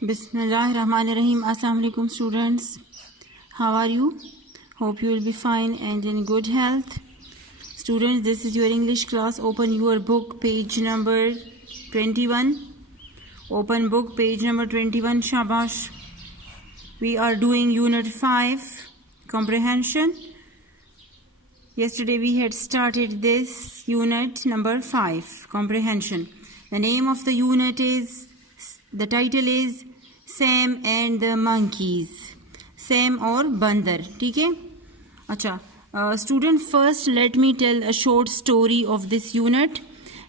Bismillahirrahmanirrahim. Assalamu alaikum students. How are you? Hope you will be fine and in good health. Students, this is your English class. Open your book, page number 21. Open book, page number 21. Shabash. We are doing unit 5, comprehension. Yesterday we had started this unit number 5, comprehension. The name of the unit is, the title is Sam and the Monkeys. Sam और बंदर, ठीक है? अच्छा, student first let me tell a short story of this unit.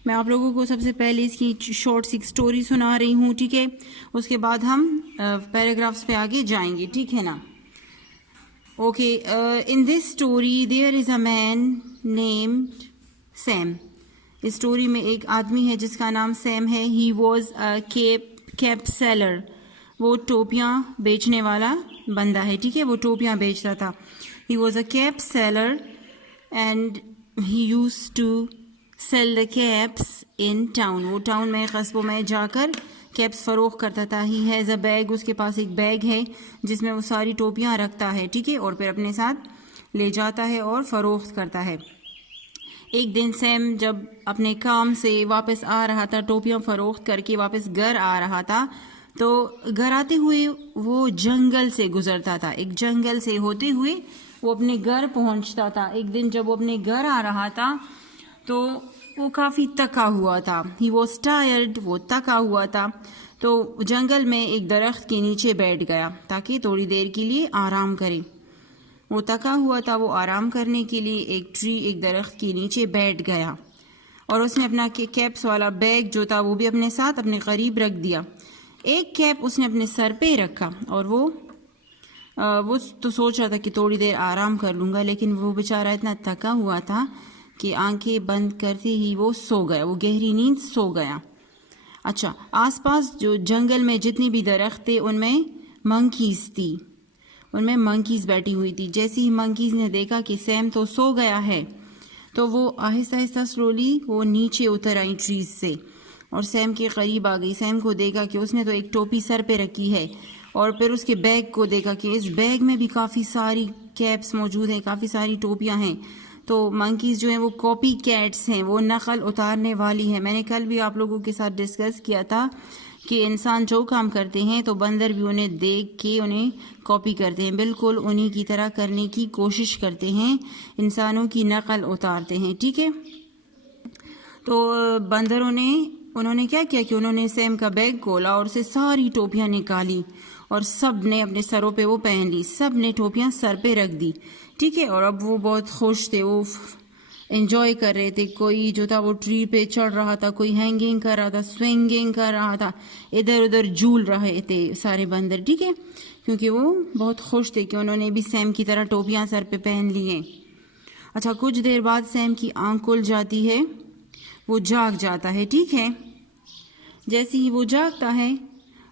मैं आप लोगों को सबसे पहले इसकी शॉर्ट सी स्टोरी सुना रही हूँ, ठीक है? उसके बाद हम पैराग्राफ्स पे आगे जाएंगे, ठीक है ना? Okay, in this story there is a man named Sam. इस स्टोरी में एक आदमी है जिसका नाम सैम है. He was a cap seller. वो टोपियाँ बेचने वाला बंदा है, ठीक है? वो टोपियाँ बेचता था. He was a cap seller and he use to sell the caps in town. वो टाउन में, कस्बों में जाकर कैप्स फ़रोख्त करता था. He has a bag. उसके पास एक बैग है जिसमें वो सारी टोपियाँ रखता है, ठीक है? और फिर अपने साथ ले जाता है और फ़रोख्त करता है. एक दिन सैम जब अपने काम से वापस आ रहा था, टोपियाँ फ़रोख्त करके वापस घर आ रहा था, तो घर आते हुए वो जंगल से गुजरता था. एक जंगल से होते हुए वो अपने घर पहुंचता था. एक दिन जब वो अपने घर आ रहा था तो वो काफ़ी थका हुआ था. He was tired. वो थका हुआ था तो जंगल में एक दरख्त के नीचे बैठ गया ताकि थोड़ी देर के लिए आराम करे. वो थका हुआ था, वो आराम करने के लिए एक दरख्त के नीचे बैठ गया और उसने अपना कैप्स वाला बैग जो था वो भी अपने साथ अपने करीब रख दिया. एक कैप उसने अपने सर पे रखा और वो तो सोच रहा था कि थोड़ी देर आराम कर लूँगा, लेकिन वो बेचारा इतना थका हुआ था कि आंखें बंद करते ही वो सो गया. वो गहरी नींद सो गया. अच्छा, आसपास जो जंगल में जितनी भी दरख्त थे उनमें मंकीज़ थी. उनमें मंकीज़ बैठी हुई थी. जैसे ही मंकीज़ ने देखा कि सैम तो सो गया है तो वो आहिस्ता आहिस्ता स्लोली वो नीचे उतर आई ट्रीज से और सैम के करीब आ गई. सैम को देखा कि उसने तो एक टोपी सर पे रखी है और फिर उसके बैग को देखा कि इस बैग में भी काफ़ी सारी कैप्स मौजूद हैं, काफ़ी सारी टोपियां हैं. तो मंकीज़ जो हैं वो कॉपी कैट्स हैं, वो नकल उतारने वाली हैं. मैंने कल भी आप लोगों के साथ डिस्कस किया था कि इंसान जो काम करते हैं तो बंदर भी उन्हें देख के उन्हें कॉपी करते हैं, बिल्कुल उन्हीं की तरह करने की कोशिश करते हैं, इंसानों की नकल उतारते हैं, ठीक है? तो बंदरों ने उन्होंने क्या किया कि उन्होंने सैम का बैग खोला और उसे सारी टोपियाँ निकाली और सब ने अपने सरों पे वो पहन ली. सब ने टोपियाँ सर पे रख दी, ठीक है? और अब वो बहुत खुश थे, वो एंजॉय कर रहे थे. कोई जो था वो ट्री पे चढ़ रहा था, कोई हैंगिंग कर रहा था, स्विंगिंग कर रहा था, इधर उधर झूल रहे थे सारे बंदर, ठीक है? क्योंकि वो बहुत खुश थे कि उन्होंने भी सैम की तरह टोपियाँ सर पे पहन ली हैं. अच्छा, कुछ देर बाद सैम की आँख खुल जाती है, वो जाग जाता है, ठीक है? जैसे ही वो जागता है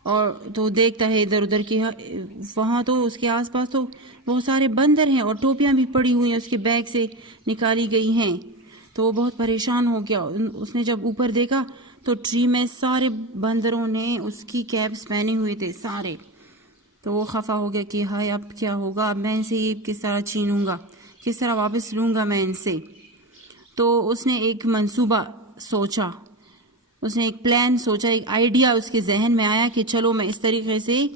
और तो देखता है इधर उधर के वहाँ तो उसके आसपास तो बहुत सारे बंदर हैं और टोपियाँ भी पड़ी हुई हैं, उसके बैग से निकाली गई हैं. तो वो बहुत परेशान हो गया. उसने जब ऊपर देखा तो ट्री में सारे बंदरों ने उसकी कैप्स पहने हुए थे सारे. तो वो खफा हो गया कि हाय अब क्या होगा, अब मैं इनसे ये किस तरह छीनूंगा, किस तरह वापस लूँगा मैं इनसे. तो उसने एक मंसूबा सोचा, उसने एक प्लान सोचा, एक आइडिया उसके जहन में आया कि चलो मैं इस तरीके से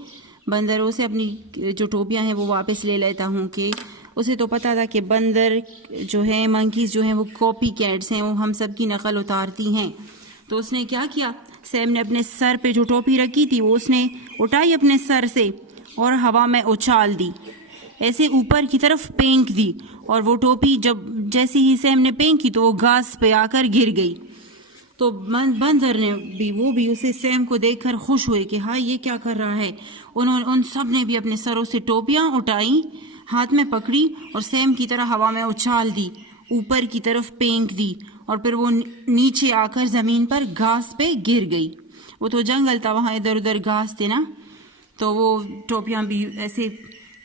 बंदरों से अपनी जो टोपियां हैं वो वापस ले लेता हूँ. कि उसे तो पता था कि बंदर जो है, मंकीज़ जो हैं वो कॉपी कैट्स हैं, वो हम सब की नकल उतारती हैं. तो उसने क्या किया, सैम ने अपने सर पे जो टोपी रखी थी वो उसने उठाई अपने सर से और हवा में उछाल दी, ऐसे ऊपर की तरफ फेंक दी. और वो टोपी जब जैसे ही सैम ने फेंकी तो वो घास पे आकर गिर गई. तो बंदर ने भी उसे सैम को देखकर खुश हुए कि हाँ ये क्या कर रहा है. उन सब ने भी अपने सरों से टोपियाँ उठाई, हाथ में पकड़ी और सैम की तरह हवा में उछाल दी, ऊपर की तरफ फेंक दी और फिर वो नीचे आकर ज़मीन पर घास पे गिर गई. वो तो जंगल था, वहाँ इधर उधर घास थे ना, तो वो टोपियाँ भी ऐसे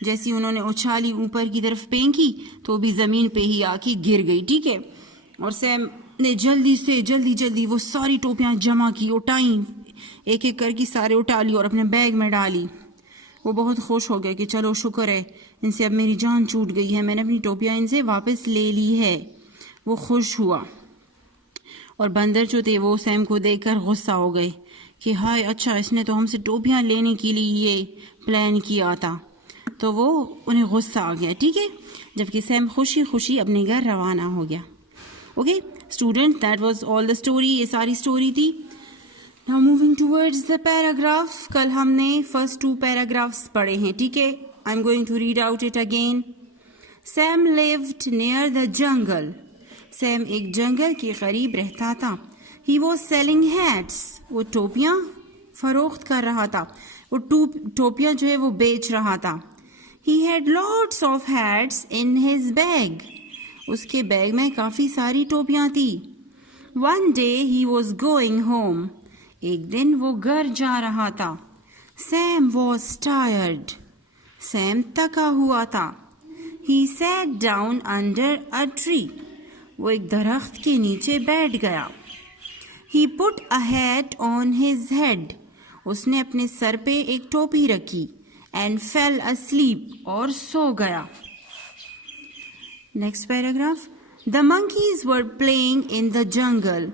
जैसी उन्होंने उछाली ऊपर की तरफ फेंकी तो भी ज़मीन पे ही आके गिर गई, ठीक है? और सैम ने जल्दी वो सारी टोपियाँ जमा की, उठाई, एक एक करके सारे उठा ली और अपने बैग में डाली। वो बहुत खुश हो गया कि चलो शुक्र है, इनसे अब मेरी जान छूट गई है, मैंने अपनी टोपियाँ इनसे वापस ले ली है। वो खुश हुआ। और बंदर जो थे वो सैम को देखकर गुस्सा हो गए कि हाय, अच्छा इसने तो हमसे टोपियाँ लेने के लिए ये प्लान किया था। तो वो उन्हें गुस्सा आ गया, ठीक है, जबकि सैम खुशी खुशी अपने घर रवाना हो गया। Okay student, that was all the story. ये सारी स्टोरी थी। Now moving towards the paragraph. कल हमने फर्स्ट 2 पैराग्राफ्स पढ़े हैं, ठीक है। I am going to read out it again. Sam lived near the jungle. Sam एक जंगल के करीब रहता था। He was selling hats. वो टोपियाँ फरोख्त कर रहा था। वो टोपियाँ जो है वो बेच रहा था। He had lots of hats in his bag. उसके बैग में काफ़ी सारी टोपियाँ थी। One day he was going home. एक दिन वो घर जा रहा था। Sam was tired. Sam थका हुआ था। He sat down under a tree. वो एक दरख्त के नीचे बैठ गया। He put a hat on his head. उसने अपने सर पे एक टोपी रखी। And fell asleep, और सो गया। Next paragraph. The monkeys were playing in the jungle.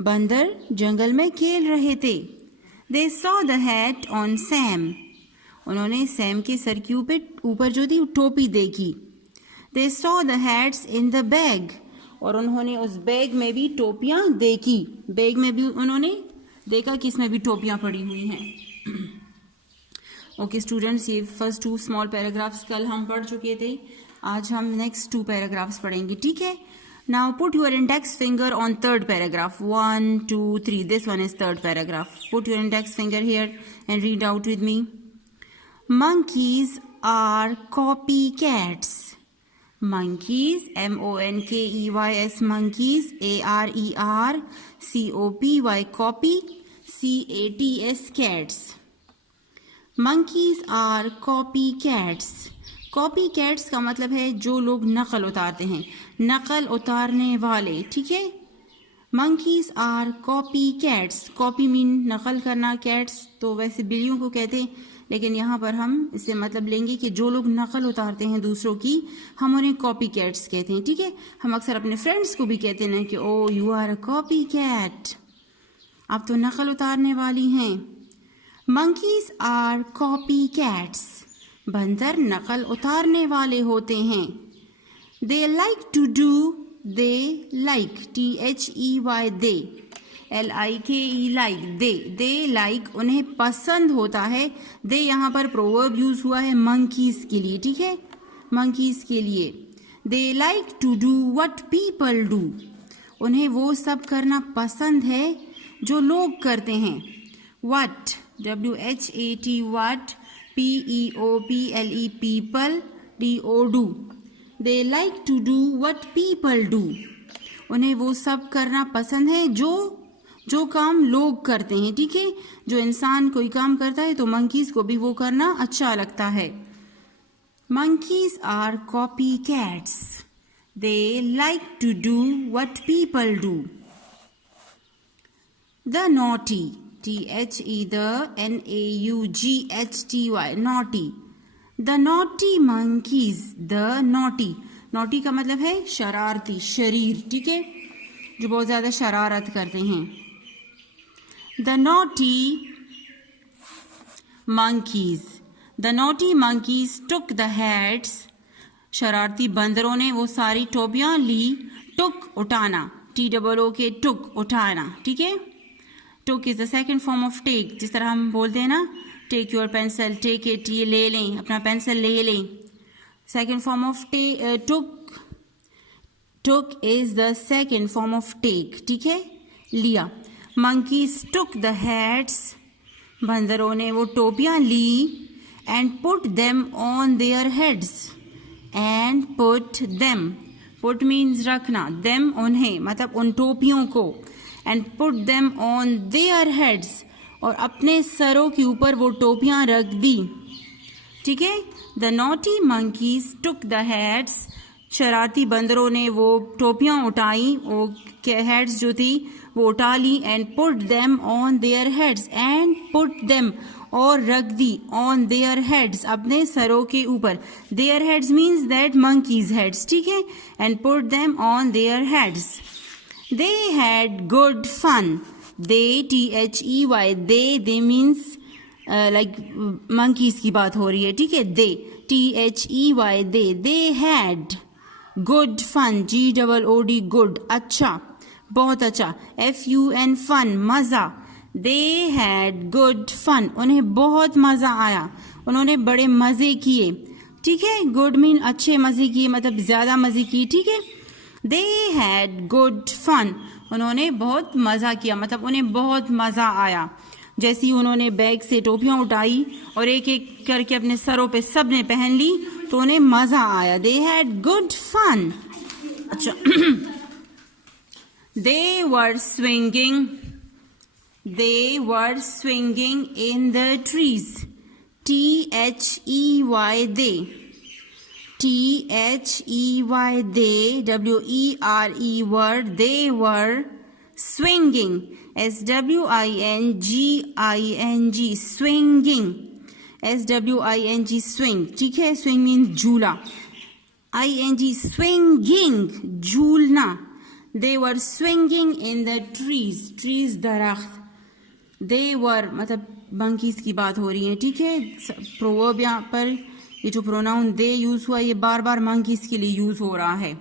बंदर जंगल में खेल रहे थे। They saw the hat on Sam. उन्होंने सैम के सर के ऊपर जो थी टोपी देखी। They saw the hats in the bag. और उन्होंने उस बैग में भी टोपियाँ देखी। बैग में भी उन्होंने देखा कि इसमें भी टोपियाँ पड़ी हुई हैं। ओके स्टूडेंट्स, ये फर्स्ट 2 स्मॉल पैराग्राफ्स कल हम पढ़ चुके थे। आज हम नेक्स्ट 2 पैराग्राफ्स पढ़ेंगे, ठीक है। Now put your index finger on 3rd paragraph. 1 2 3, this one is 3rd paragraph. Put your index finger here and read out with me. Monkeys are copy cats. Monkeys, MONKEYS, monkeys, ARER, COPY, CATS, cats. Monkeys are copycats. Copycats का मतलब है जो लोग नकल उतारते हैं, नकल उतारने वाले, ठीक है। Monkeys are copycats. Copy mean नकल करना, cats तो वैसे बिल्लियों को कहते हैं, लेकिन यहाँ पर हम इससे मतलब लेंगे कि जो लोग नकल उतारते हैं दूसरों की, हम उन्हें copycats कहते हैं, ठीक है। हम अक्सर अपने फ्रेंड्स को भी कहते हैं कि ओ यू आर अ copycat, आप तो नकल उतारने वाली हैं। Monkeys are copycats. बंदर नकल उतारने वाले होते हैं। They like to do, they like, THEY, they, LIKE, like, they like, उन्हें पसंद होता है। they यहाँ पर प्रोवर्ब यूज हुआ है monkeys के लिए, ठीक है, monkeys के लिए। They like to do what people do. उन्हें वो सब करना पसंद है जो लोग करते हैं। What, WHAT, what, PEOPLE, people, DO, do. They like to do what people do. उन्हें वो सब करना पसंद है जो काम लोग करते हैं, ठीक है। जो इंसान कोई काम करता है तो मंकीज को भी वो करना अच्छा लगता है। Monkeys are copycats. They like to do what people do. The naughty, THE, the NAUGHTY, naughty. The naughty monkeys, the naughty. naughty का मतलब है शरारती, शरीर, ठीक है, जो बहुत ज्यादा शरारत करते हैं। The naughty monkeys took the hats. शरारती बंदरों ने वो सारी टोपियां ली। took, उठाना, TOOK, took, उठाना, ठीक है। took is the second form of take. जिस तरह हम बोलते हैं ना, take your pencil, take it, ये ले लें, अपना पेंसिल ले लें। second form of took is the second form of take, ठीक है, लिया। monkeys took the hats. बंदरों ने वो टोपियां ली। and put them on their heads. and put them, put means रखना, them उन्हें मतलब उन टोपियों को। and put them on their heads, और अपने सरों के ऊपर वो टोपियां रख दी, ठीक है। the naughty monkeys took the hats. शरारती बंदरों ने वो टोपियां उठाई। वो हेड्स जो थी वो उठा ली, and put them on their heads, and put them और रख दी, ऑन देयर हेड्स अपने सरों के ऊपर. Their heads means that monkeys heads, ठीक है, and put them on their heads. They had good fun. They THEY, they means like monkeys की बात हो रही है, ठीक है. They THEY, they had good fun, GOOD, good अच्छा, बहुत अच्छा. FUN, फन मजा. दे हैड गुड फन, उन्हें बहुत मजा आया, उन्होंने बड़े मजे किए, ठीक है. गुड मीन अच्छे मजे किए, मतलब ज्यादा मजे किए, ठीक है. दे हैड गुड फन, उन्होंने बहुत मजा किया, मतलब उन्हें बहुत मजा आया. जैसे ही उन्होंने बैग से टोपियां उठाई और एक एक करके अपने सरों पे सबने पहन ली तो उन्हें मजा आया. They had good fun. अच्छा. They were swinging. They were swinging in the trees. THEY, they. THEY, they. WERE, they were swinging. SWINGING, swinging. SWING, swing. ठीक है, swing means झूला. ING, swinging, झूलना. They were swinging in the trees. Trees दरख्त. They were मतलब monkeys की बात हो रही है, ठीक है. प्रोवर्ब यहाँ पर ये जो प्रोनाउन दे यूज हुआ ये बार बार monkeys के लिए यूज हो रहा है.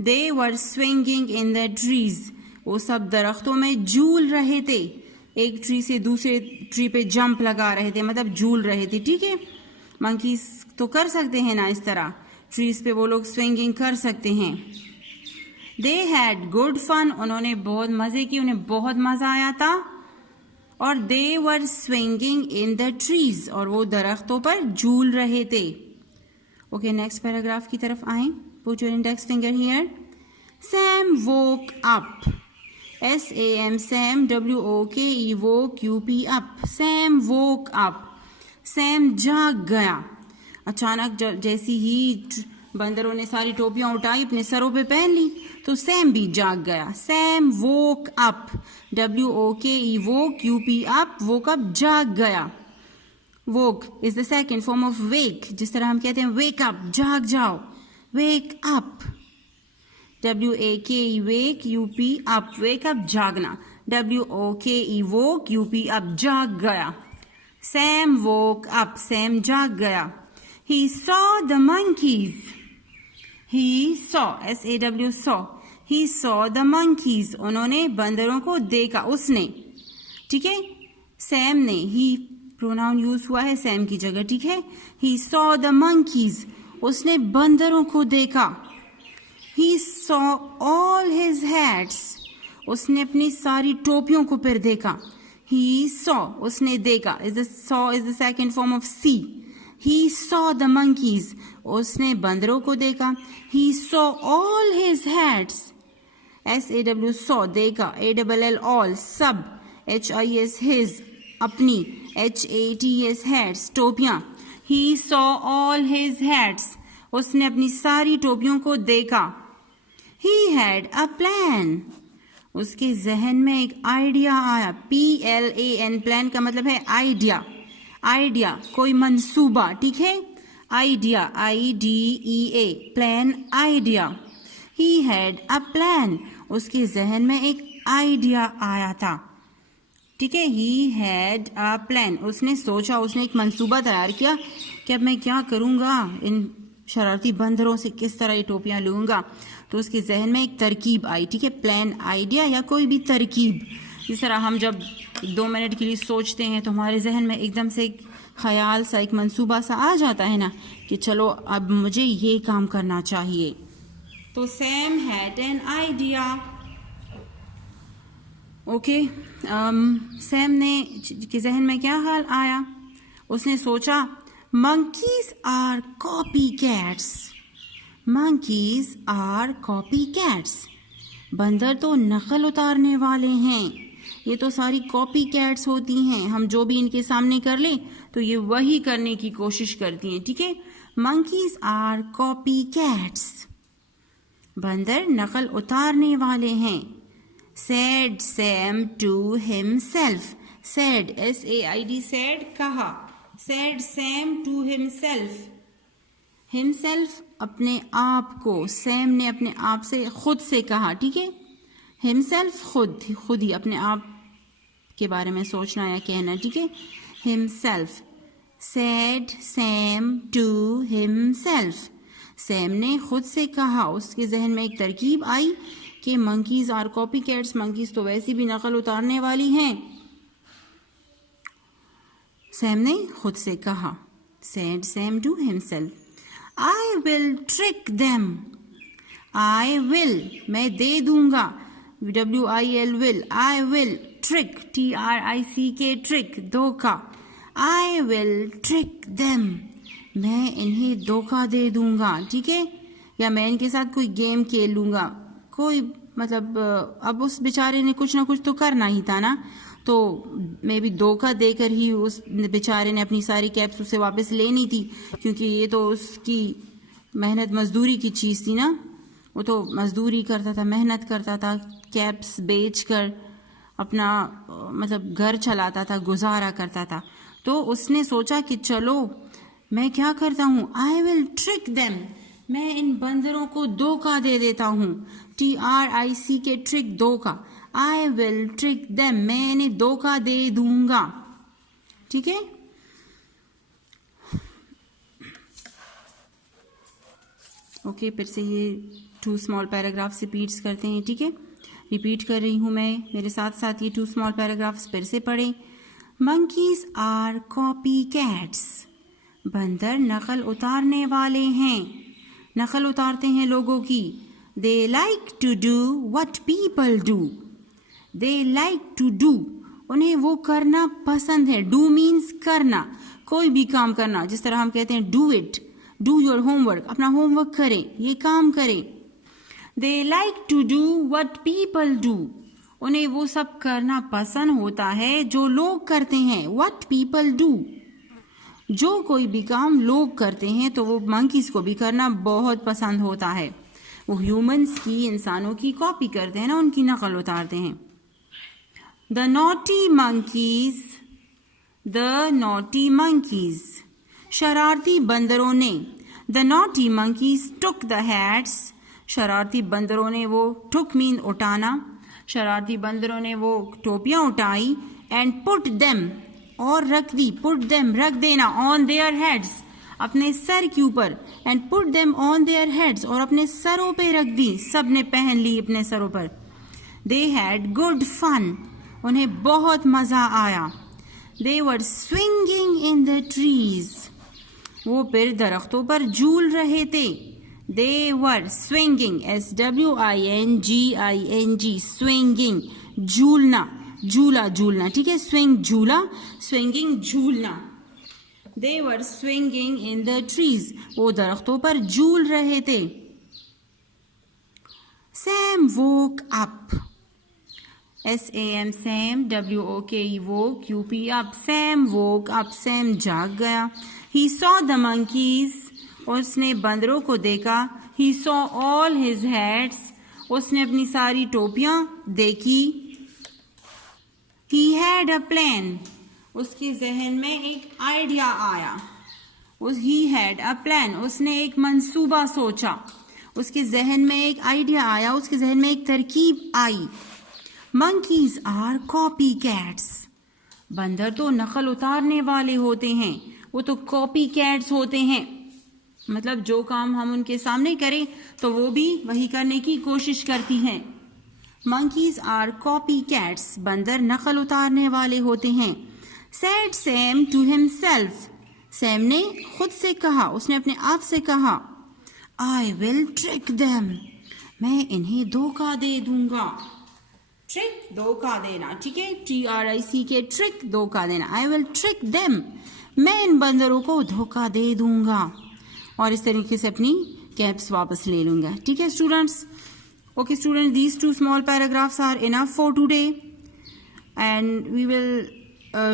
They were swinging in the trees. वो सब दरख्तों में झूल रहे थे. एक ट्री से दूसरे ट्री पे जंप लगा रहे थे, मतलब झूल रहे थे, ठीक है. monkeys तो कर सकते हैं ना इस तरह, ट्रीज पे वो लोग स्विंगिंग कर सकते हैं. They had good fun, उन्होंने बहुत मजे किए, उन्हें बहुत मजा आया था. और they were swinging in the trees, और वो दरख्तों पर झूल रहे थे. ओके, नेक्स्ट पैराग्राफ की तरफ आए. Put your index finger here. Sam woke up. SAM, Sam, WOKE, woke, UP, up. Sam woke up. Sam जाग गया. अचानक जैसी ही बंदरों ने सारी टोपियां उठाई अपने सरों पे पहन ली तो सैम भी जाग गया. Sam woke up. WOKE, woke, UP, up. Woke up, जाग गया. Woke is the second form of wake. जिस तरह हम कहते हैं वेक अप, जाग जाओ. Wake up. WAKE, wake, UP, up. Wake up, जागना. WOKE, woke, UP, up. जाग गया. Sam woke up. सैम जाग गया. He saw the monkeys. He saw, SAW, saw. He saw the monkeys. उन्होंने बंदरों को देखा, उसने, ठीक है. सैम ने, ही प्रोनाउन यूज हुआ है सैम की जगह, ठीक है. He saw the monkeys. उसने बंदरों को देखा. He saw all his hats. उसने अपनी सारी टोपियों को फिर देखा. He saw, उसने देखा. Saw is the second form of see. He saw the monkeys. उसने बंदरों को देखा. He saw all his hats. SAW, saw, देखा. ALL, all, सब. HIS, his, अपनी. HATS, hats, टोपियां. He saw all his hats. उसने अपनी सारी टोपियों को देखा. He had a plan. उसके जहन में एक आइडिया आया. PLAN, प्लान का मतलब है आइडिया. आइडिया, कोई मंसूबा, ठीक है. Idea, IDEA, plan, idea. He had a plan. उसके जहन में एक आइडिया आया था, ठीक है. He had a plan. उसने सोचा, उसने एक मंसूबा तैयार किया कि अब मैं क्या करूंगा, इन शरारती बंदरों से किस तरह ये टोपियां लूंगा. तो उसके जहन में एक तरकीब आई, ठीक है. प्लान, आइडिया या कोई भी तरकीब. जिस तरह हम जब 2 मिनट के लिए सोचते हैं तो हमारे जहन में एकदम से एक ख्याल सा, एक मंसूबा सा आ जाता है ना कि चलो अब मुझे ये काम करना चाहिए. तो Sam had an idea. Okay, Sam ने के जहन में क्या ख्याल आया. उसने सोचा monkeys are copy cats. Monkeys are copy cats. बंदर तो नकल उतारने वाले हैं. ये तो सारी कॉपी कैट्स होती हैं. हम जो भी इनके सामने कर लें तो ये वही करने की कोशिश करती हैं, ठीक है. Monkeys are copy cats. बंदर नकल उतारने वाले हैं. said Sam to himself. said, S-A-I-D, said, कहा. said Sam to himself. himself अपने आप को, Sam ने अपने आप से, खुद से कहा. ठीक है, himself खुद ही अपने आप के बारे में सोचना या कहना. ठीक है, himself. said Sam to himself. Sam ने खुद से कहा. उसके जहन में एक तरकीब आई कि monkeys are copy cats, monkeys तो वैसी भी नकल उतारने वाली हैं. सैम ने खुद से कहा. said Sam to himself, I will trick them. I will, मैं दे दूंगा. WIL will, I will trick, TRICK, trick, धोखा. I will trick them. मैं इन्हें धोखा दे दूंगा. ठीक है, या मैं इनके साथ कोई गेम खेल लूंगा. कोई मतलब अब उस बेचारे ने कुछ ना कुछ तो करना ही था ना, तो मैं भी धोखा देकर ही उस बेचारे ने अपनी सारी कैप्स उससे वापस लेनी थी, क्योंकि ये तो उसकी मेहनत मजदूरी की चीज़ थी ना. वो तो मजदूरी करता था, मेहनत करता था, कैप्स बेच कर अपना मतलब घर चलाता था, गुजारा करता था. तो उसने सोचा कि चलो मैं क्या करता हूँ, आई विल ट्रिक देम, मैं इन बंदरों को धोखा दे देता हूँ. TRICK, ट्रिक, धोखा. आई विल ट्रिक देम, मैं इन्हें धोखा दे दूंगा. ठीक है, ओके. फिर से ये 2 स्मॉल पैराग्राफ्स रिपीट्स करते हैं. ठीक है, रिपीट कर रही हूँ मैं, मेरे साथ साथ ये 2 स्मॉल पैराग्राफ्स फिर से पढ़ें. Monkeys are copy cats. बंदर नकल उतारने वाले हैं, नकल उतारते हैं लोगों की. They like to do what people do. They like to do, उन्हें वो करना पसंद है. डू मीन्स करना, कोई भी काम करना. जिस तरह हम कहते हैं do it, do your homework, अपना होमवर्क करें, ये काम करें. They like to do what people do, उन्हें वो सब करना पसंद होता है जो लोग करते हैं. वट पीपल डू, जो कोई भी काम लोग करते हैं तो वो मंकीज को भी करना बहुत पसंद होता है. वो ह्यूमंस की, इंसानों की कॉपी करते हैं ना, उनकी नकल उतारते हैं. The naughty monkeys, the naughty monkeys, शरारती बंदरों ने. The naughty monkeys took the hats, शरारती बंदरों ने वो, टुक मीन उठाना, शरारती बंदरों ने वो टोपियां उठाई. एंड पुट देम, और रख दी. पुट देम, रख देना. ऑन देयर हेड्स, अपने सर के ऊपर. And put them on their heads, और अपने सरों पे रख दी. सब ने पहन ली अपने सरों पर. दे हैड गुड फन, उन्हें बहुत मजा आया. दे were swinging in the trees, वो फिर दरख्तों पर झूल रहे थे. दे वर स्विंगिंग, SWINGING, स्विंगिंग, झूलना, झूला, झूलना. ठीक है, स्विंग झूला, स्विंगिंग झूलना. दे were swinging in the trees, वो दरख्तों पर झूल रहे थे. Sam woke up, SAM, Sam, WOKE, woke, UP, up. Sam woke up, Sam जाग गया. ही सॉ द मंकीज, उसने बंदरों को देखा. He saw all his hats, उसने अपनी सारी टोपियां देखी. He had a plan, उसके जहन में एक आइडिया आया. He had a plan, उसने एक मंसूबा सोचा. उसके जहन में एक आइडिया आया, उसके जहन में एक तरकीब आई. Monkeys are copy cats, बंदर तो नकल उतारने वाले होते हैं, वो तो कॉपी कैट्स होते हैं. मतलब जो काम हम उनके सामने करें तो वो भी वही करने की कोशिश करती हैं. Monkeys are copy cats, बंदर नकल उतारने वाले होते हैं. Said Sam to himself, Sam ने खुद से कहा, उसने अपने आप से कहा. I will trick them, मैं इन्हें धोखा दे दूंगा. ट्रिक, धोखा देना. ठीक है, TRICK, ट्रिक, धोखा देना. I will trick them, मैं इन बंदरों को धोखा दे दूंगा. और इस तरीके से अपनी कैप्स वापस ले लूंगा. ठीक है students. Okay students, these 2 small paragraphs are enough for today, and we will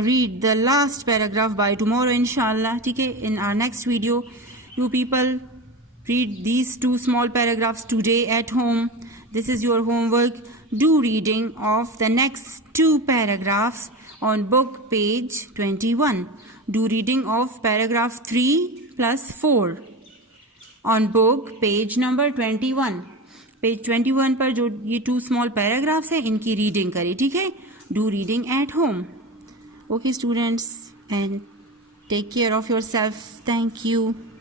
read the last paragraph by tomorrow inshallah. ठीक है, in our next video. You people read these 2 small paragraphs today at home. This is your homework. Do reading of the next 2 paragraphs on book page 21. Do reading of paragraph 3 plus 4 on book page number 21. Page 21 पर जो ये 2 small paragraphs है इनकी reading करें, ठीक है. Do reading at home. Okay students, and take care of yourself. Thank you.